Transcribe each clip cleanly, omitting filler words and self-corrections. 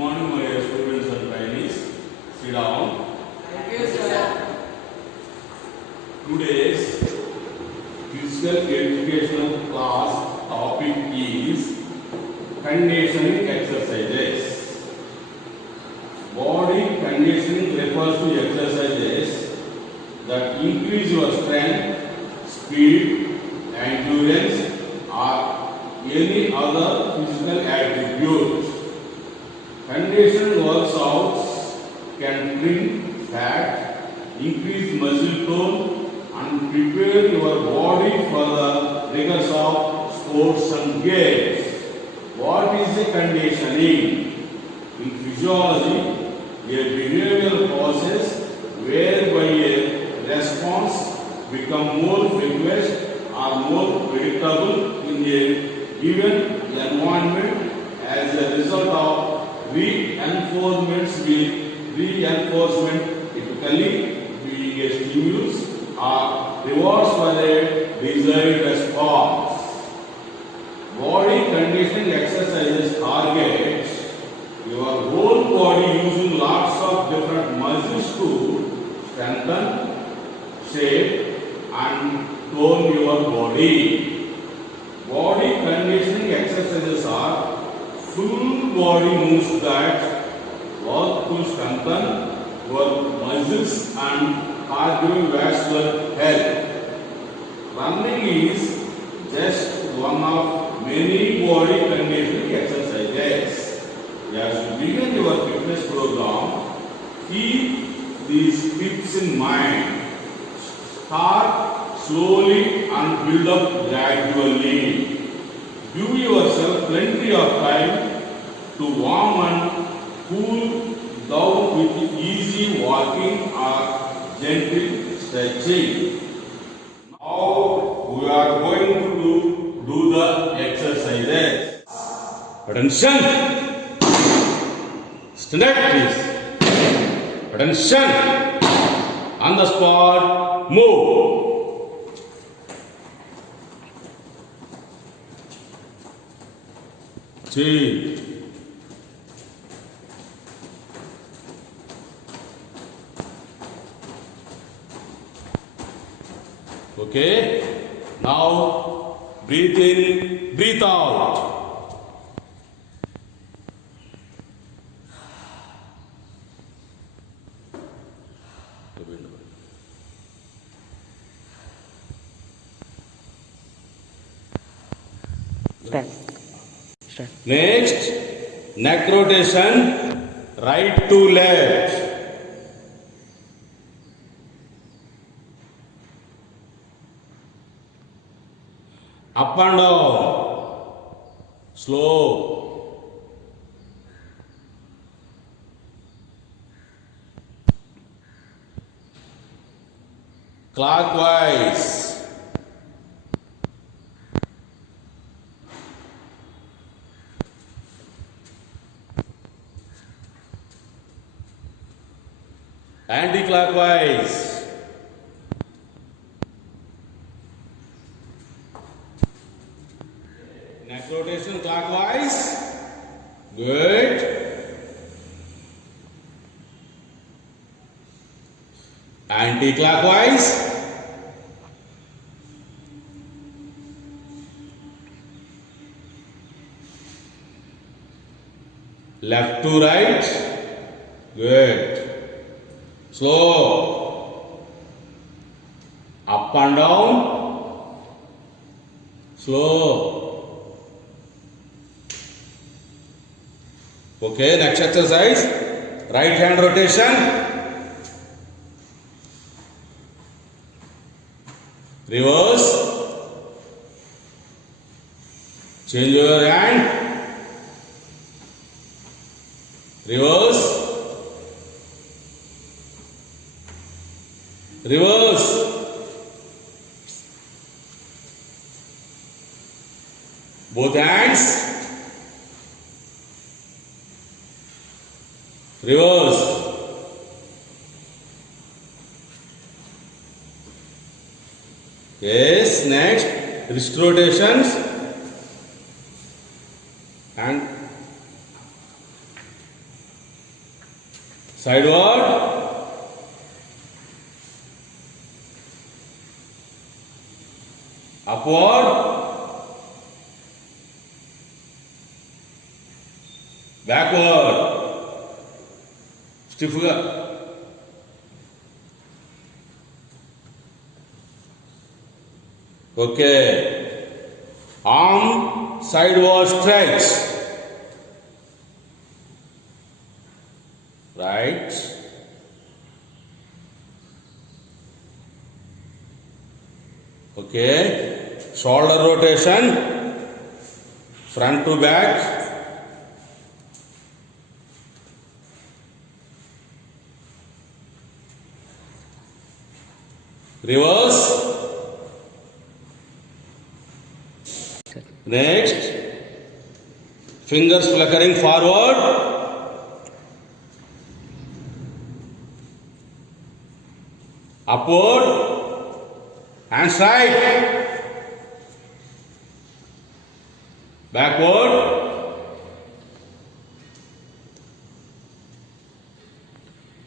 morning, my dear students and trainees. Sit down. Thank you, sir. Today's physical educational class topic is conditioning exercises. Body conditioning refers to exercises that increase your strength, speed, endurance, or any other physical attribute. Conditioned workouts can trim fat, increase muscle tone, and prepare your body for the rigors of sports and games. What is the conditioning? In physiology, a behavioral process whereby a response becomes more frequent or more predictable in a given environment as a result of reinforcement typically being a stimulus or rewards for a desired response. Body conditioning exercises target your whole body using lots of different muscles to strengthen, shape, and tone your body. Body conditioning exercises are full body moves that work to strengthen your muscles and cardiovascular health. Running is just one of many body conditioning exercises. As you begin your fitness program, keep these tips in mind. Start slowly and build up gradually. Give yourself plenty of time to warm and cool down with easy walking or gentle stretching. Now we are going to do the exercises. Attention! Stand up, please. Attention! On the spot, move. Change. Okay. Now breathe in, breathe out. Start. Next, neck rotation, right to left. Up and down, slow. Clockwise. Anti-clockwise. Neck rotation clockwise. Good. Anti-clockwise. Left to right. Good. Slow. Up and down. Slow. Okay, next exercise. Right hand rotation. Reverse. Change your hand. Reverse. Reverse. Both hands. Reverse. Yes, next wrist rotations and Sideward. Upward. Backward. Stiff గా. Okay. Arm sideward stretch. Right. Okay. Shoulder rotation. Front to back. Reverse. Next. Fingers flickering forward. Upward. Hands right. Backward.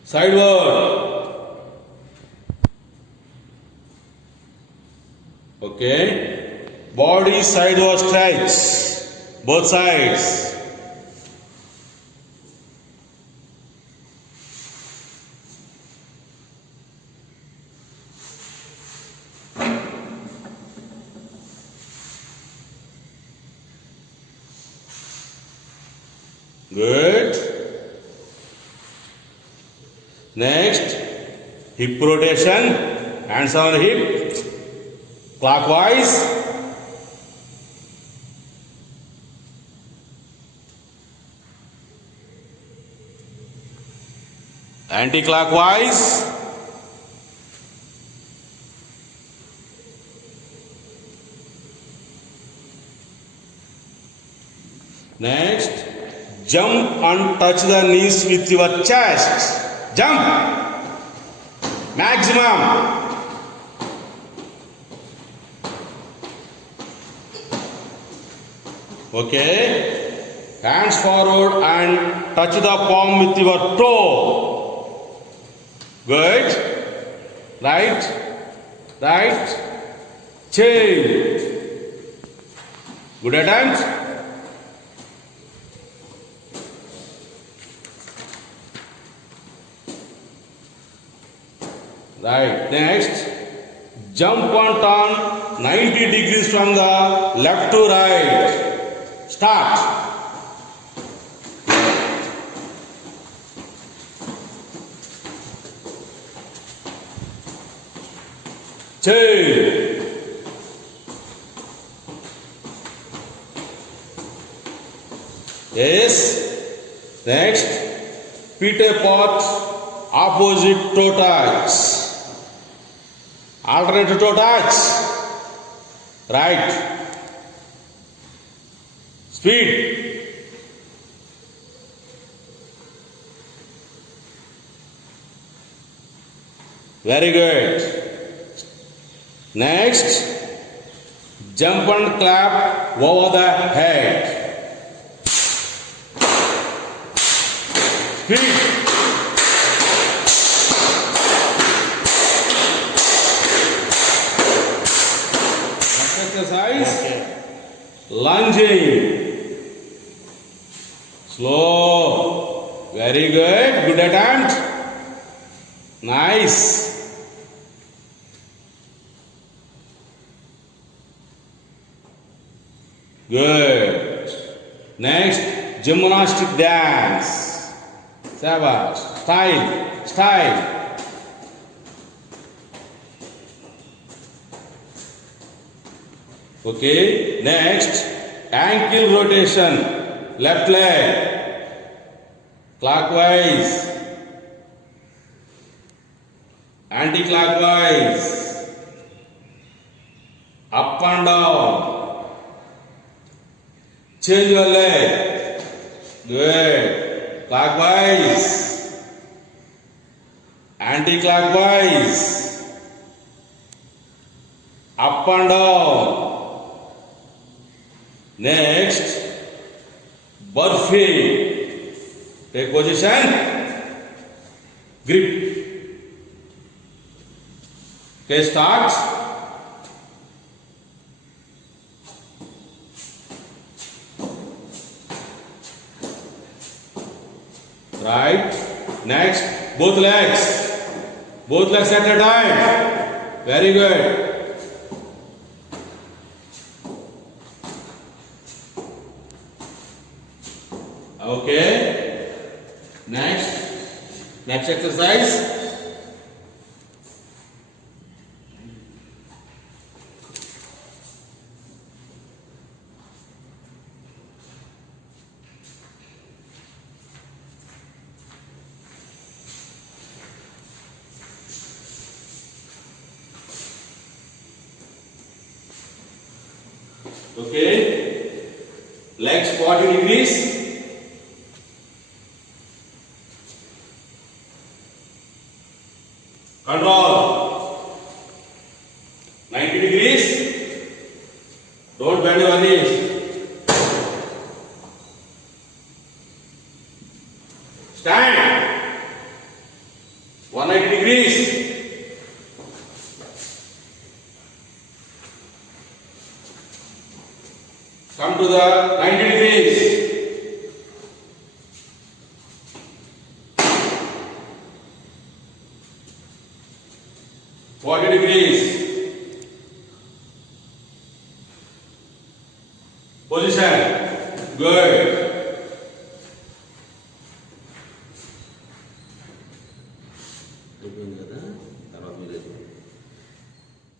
Sideward. Okay. Body sideward stretch. Both sides. Good. Next, hip rotation. Hands on hip. Clockwise. Anti-clockwise. Next, jump and touch the knees with your chest. Jump. Maximum. Okay. Hands forward and touch the palm with your toe. Good. Right. Right. Change. Good attempt. Right. Next, jump and turn 90 degrees from the left to right. Start. Change. Yes. Next, feet apart, opposite toe touch. Alternate toe touch. Right. Speed. Very good. Next, jump and clap over the head. Speed. Exercise. Lunging. Slow. Very good. Good attempt. Nice. Good. Next, gymnastic dance. Sabash. Style. Style. Okay. Next, ankle rotation. Left leg. Clockwise. Anti-clockwise. Up and down. Change your leg. Good. Clockwise. Anti-clockwise. Up and down. Next, Burpee. Take position. grip. Okay, start. Right. Next, both legs. Both legs at a time. Very good. Okay. Next exercise. Okay. Legs 40 degrees. Control. 90 degrees. Don't bend your knees. Stand. 180 degrees. Come to the 90 degrees. Forty degrees. Position. Good.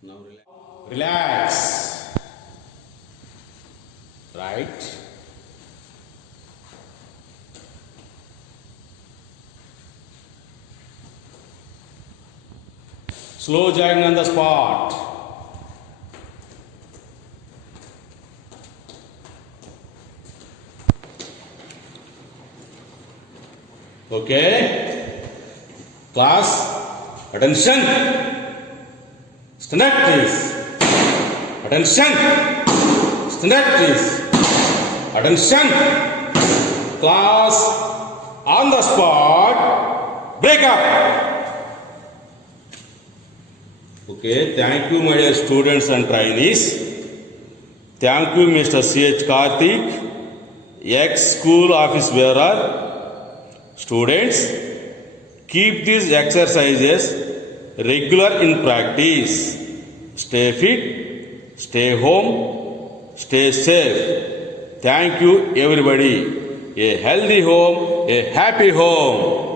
Now relax. Right. Slow jogging on the spot. Okay. Class, attention. Stand up, please. Attention. Stand up, please. Attention. Class, on the spot. Break up. Okay, thank you, my dear students and trainees. Thank you, Mr. C.H. Karthik, ex-school office bearer. Students, keep these exercises regular in practice. Stay fit, stay home, stay safe. Thank you, everybody. A healthy home, a happy home.